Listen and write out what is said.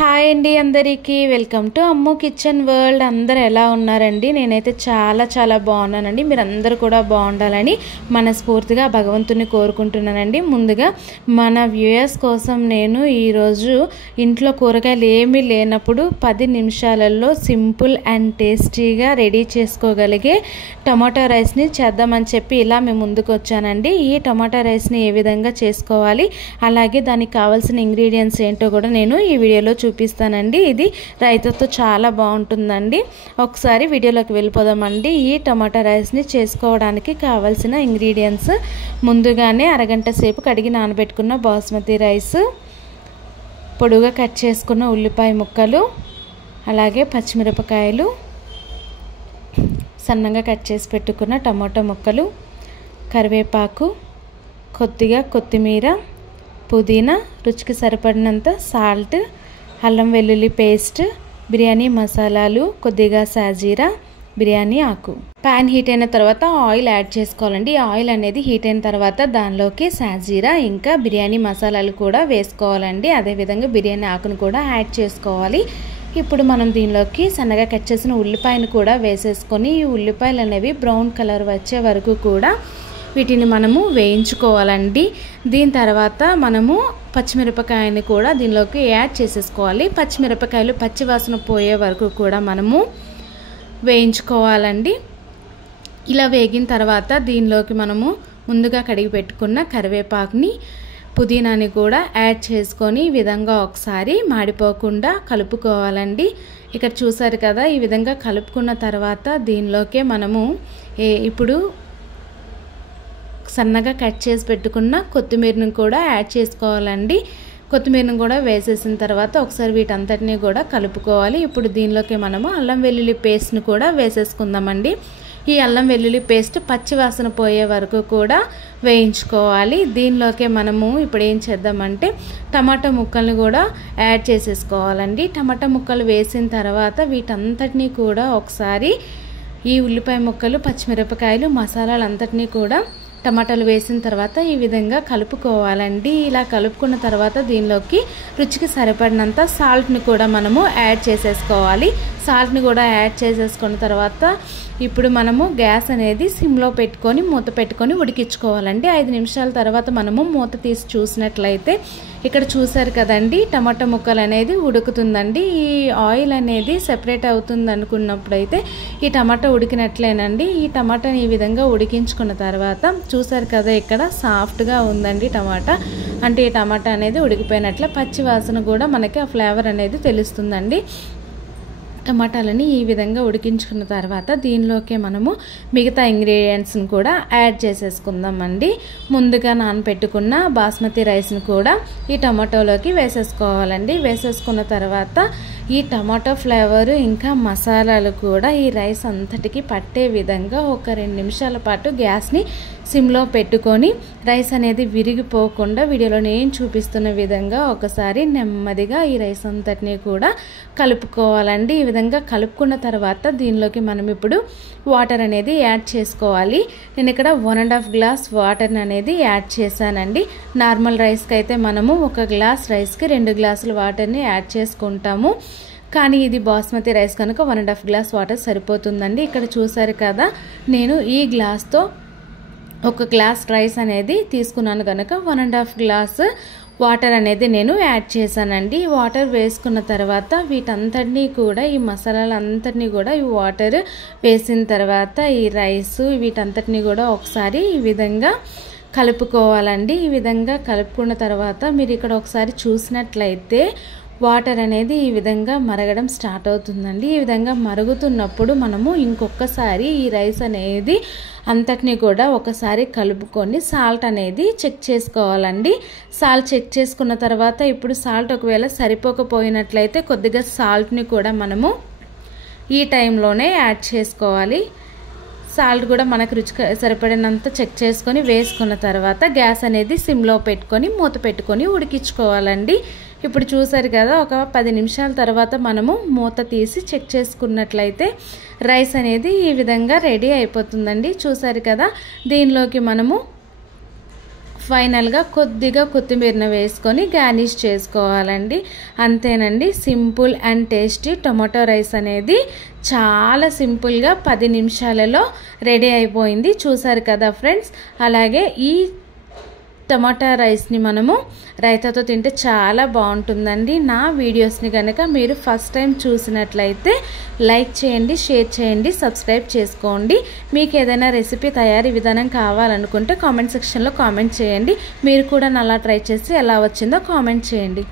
Hi అండి అందరికీ welcome to Ammu kitchen world. అందరూ ఎలా ఉన్నారండి? నేనైతే చాలా బాగున్నానండి. మీరందరూ కూడా బాగుండాలని మనస్ఫూర్తిగా భగవంతుని కోరుకుంటున్నానండి. ముందుగా మన వ్యూయర్స్ కోసం నేను ఈరోజు ఇంట్లో కూరగాయలు ఏమీ లేనప్పుడు 10 నిమిషాలలో సింపుల్ అండ్ టేస్టీగా రెడీ చేసుకోగలిగే టమాటో రైస్ని చేద్దామని చెప్పి ఇలా మేము ముందుకు వచ్చానండి. ఈ టమాటో రైస్ని ఏ విధంగా చేసుకోవాలి, అలాగే దానికి కావాల్సిన ఇంగ్రీడియంట్స్ ఏంటో కూడా నేను ఈ వీడియోలో చూపిస్తానండి. ఇది రైతాతో చాలా బాగుంటుందండి. ఒకసారి వీడియోలోకి వెళ్ళిపోదామండి. ఈ టమాటా రైస్ని చేసుకోవడానికి కావాల్సిన ఇంగ్రీడియంట్స్: ముందుగానే అరగంట సేపు కడిగి నానబెట్టుకున్న బాస్మతి రైస్, పొడుగా కట్ చేసుకున్న ఉల్లిపాయ ముక్కలు, అలాగే పచ్చిమిరపకాయలు, సన్నగా కట్ చేసి పెట్టుకున్న టమాటా ముక్కలు, కరివేపాకు, కొద్దిగా కొత్తిమీర, పుదీనా, రుచికి సరిపడినంత సాల్ట్, అల్లం వెల్లుల్లి పేస్ట్, బిర్యానీ మసాలాలు, కొద్దిగా సాజీరా, బిర్యానీ ఆకు. ప్యాన్ హీట్ అయిన తర్వాత ఆయిల్ యాడ్ చేసుకోవాలండి. ఆయిల్ అనేది హీట్ అయిన తర్వాత దానిలోకి సాజీరా ఇంకా బిర్యానీ మసాలాలు కూడా వేసుకోవాలండి. అదేవిధంగా బిర్యానీ ఆకును కూడా యాడ్ చేసుకోవాలి. ఇప్పుడు మనం దీనిలోకి సన్నగా కట్ చేసిన ఉల్లిపాయను కూడా వేసేసుకొని ఈ ఉల్లిపాయలు అనేవి బ్రౌన్ కలర్ వచ్చే వరకు కూడా వీటిని మనము వేయించుకోవాలండి. దీని తర్వాత మనము పచ్చిమిరపకాయని కూడా దీనిలోకి యాడ్ చేసేసుకోవాలి. పచ్చిమిరపకాయలు పచ్చివాసన పోయే వరకు కూడా మనము వేయించుకోవాలండి. ఇలా వేగిన తర్వాత దీనిలోకి మనము ముందుగా కడిగి పెట్టుకున్న కరివేపాకుని, పుదీనాని కూడా యాడ్ చేసుకొని ఈ విధంగా ఒకసారి మాడిపోకుండా కలుపుకోవాలండి. ఇక్కడ చూసారు కదా, ఈ విధంగా కలుపుకున్న తర్వాత దీనిలోకే మనము ఇప్పుడు సన్నగా కట్ చేసి పెట్టుకున్న కొత్తిమీరను కూడా యాడ్ చేసుకోవాలండి. కొత్తిమీరను కూడా వేసేసిన తర్వాత ఒకసారి వీటంతటిని కూడా కలుపుకోవాలి. ఇప్పుడు దీనిలోకి మనము అల్లం వెల్లుల్లి పేస్ట్ను కూడా వేసేసుకుందామండి. ఈ అల్లం వెల్లుల్లి పేస్ట్ పచ్చి వాసన పోయే వరకు కూడా వేయించుకోవాలి. దీనిలోకే మనము ఇప్పుడు ఏం చేద్దామంటే టమాటా ముక్కల్ని కూడా యాడ్ చేసేసుకోవాలండి. టమాటా ముక్కలు వేసిన తర్వాత వీటంతటినీ కూడా ఒకసారి ఈ ఉల్లిపాయ ముక్కలు, పచ్చిమిరపకాయలు, మసాలాలు అంతటినీ కూడా టమాటాలు వేసిన తర్వాత ఈ విధంగా కలుపుకోవాలండి. ఇలా కలుపుకున్న తర్వాత దీనిలోకి రుచికి సరిపడినంత సాల్ట్ని కూడా మనము యాడ్ చేసేసుకోవాలి. సాల్ట్ని కూడా యాడ్ చేసేసుకున్న తర్వాత ఇప్పుడు మనము గ్యాస్ అనేది సిమ్లో పెట్టుకొని మూత పెట్టుకొని ఉడికించుకోవాలండి. 5 నిమిషాల తర్వాత మనము మూత తీసి చూసినట్లయితే ఇక్కడ చూసారు కదండి, టమాటా ముక్కలు అనేది ఉడుకుతుందండి. ఈ ఆయిల్ అనేది సెపరేట్ అవుతుంది అనుకున్నప్పుడైతే ఈ టమాటా ఉడికినట్లేనండి. ఈ టమాటాని ఈ విధంగా ఉడికించుకున్న తర్వాత చూసారు కదా, ఇక్కడ సాఫ్ట్గా ఉందండి టమాటా. అంటే ఈ టమాటా అనేది ఉడికిపోయినట్లే, పచ్చి వాసన కూడా మనకి ఆ ఫ్లేవర్ అనేది తెలుస్తుందండి. టమాటాలని ఈ విధంగా ఉడికించుకున్న తర్వాత దీనిలోకి మనము మిగతా ఇంగ్రీడియంట్స్ని కూడా యాడ్ చేసేసుకుందామండి. ముందుగా నానబెట్టుకున్న బాస్మతి రైస్ని కూడా ఈ టమాటోలోకి వేసేసుకోవాలండి. వేసేసుకున్న తర్వాత ఈ టమాటో ఫ్లేవరు ఇంకా మసాలాలు కూడా ఈ రైస్ అంతటికి పట్టే విధంగా ఒక 2 నిమిషాల పాటు గ్యాస్ని సిమ్లో పెట్టుకొని రైస్ అనేది విరిగిపోకుండా వీడియోలో నేను చూపిస్తున్న విధంగా ఒకసారి నెమ్మదిగా ఈ రైస్ అంతటిని కూడా కలుపుకోవాలండి. ఈ విధంగా కలుపుకున్న తర్వాత దీనిలోకి మనం ఇప్పుడు వాటర్ అనేది యాడ్ చేసుకోవాలి. నేను ఇక్కడ 1.5 గ్లాస్ వాటర్ అనేది యాడ్ చేశానండి. నార్మల్ రైస్కి అయితే మనము 1 గ్లాస్ రైస్కి 2 గ్లాసుల వాటర్ని యాడ్ చేసుకుంటాము. కానీ ఇది బాస్మతి రైస్ కనుక 1.5 గ్లాస్ వాటర్ సరిపోతుందండి. ఇక్కడ చూసారు కదా, నేను ఈ గ్లాస్తో 1 గ్లాస్ రైస్ అనేది తీసుకున్నాను కనుక 1.5 గ్లాస్ వాటర్ అనేది నేను యాడ్ చేశానండి. ఈ వాటర్ వేసుకున్న తర్వాత వీటంతటినీ కూడా ఈ మసాలాలంతటినీ కూడా ఈ వాటర్ వేసిన తర్వాత ఈ రైస్ వీటంతటినీ కూడా ఒకసారి ఈ విధంగా కలుపుకోవాలండి. ఈ విధంగా కలుపుకున్న తర్వాత మీరు ఇక్కడ ఒకసారి చూసినట్లయితే వాటర్ అనేది ఈ విధంగా మరగడం స్టార్ట్ అవుతుందండి. ఈ విధంగా మరుగుతున్నప్పుడు మనము ఇంకొకసారి ఈ రైస్ అనేది అంతటిని కూడా ఒకసారి కలుపుకొని సాల్ట్ అనేది చెక్ చేసుకోవాలండి. సాల్ట్ చెక్ చేసుకున్న తర్వాత ఇప్పుడు సాల్ట్ ఒకవేళ సరిపోకపోయినట్లయితే కొద్దిగా సాల్ట్ని కూడా మనము ఈ టైంలోనే యాడ్ చేసుకోవాలి. సాల్ట్ కూడా మనకు రుచికి సరిపడినంత చెక్ చేసుకొని వేసుకున్న తర్వాత గ్యాస్ అనేది సిమ్లో పెట్టుకొని మూత పెట్టుకొని ఉడికించుకోవాలండి. ఇప్పుడు చూసారు కదా, ఒక 10 నిమిషాల తర్వాత మనము మూత తీసి చెక్ చేసుకున్నట్లయితే రైస్ అనేది ఈ విధంగా రెడీ అయిపోతుందండి. చూసారు కదా, దీనిలోకి మనము ఫైనల్గా కొద్దిగా కొత్తిమీరను వేసుకొని గార్నిష్ చేసుకోవాలండి. అంతేనండి, simple and tasty tomato rice అనేది చాలా సింపుల్గా 10 నిమిషాలలో రెడీ అయిపోయింది. చూసారు కదా ఫ్రెండ్స్. అలాగే ఈ టమాటా రైస్ని మనము రైతాతో తింటే చాలా బాగుంటుందండి. నా వీడియోస్ని కనుక మీరు ఫస్ట్ టైం చూసినట్లయితే లైక్ చేయండి, షేర్ చేయండి, సబ్స్క్రైబ్ చేసుకోండి. మీకు ఏదైనా రెసిపీ తయారీ విధానం కావాలనుకుంటే కామెంట్ సెక్షన్లో కామెంట్ చేయండి. మీరు కూడా అలా ట్రై చేసి ఎలా వచ్చిందో కామెంట్ చేయండి.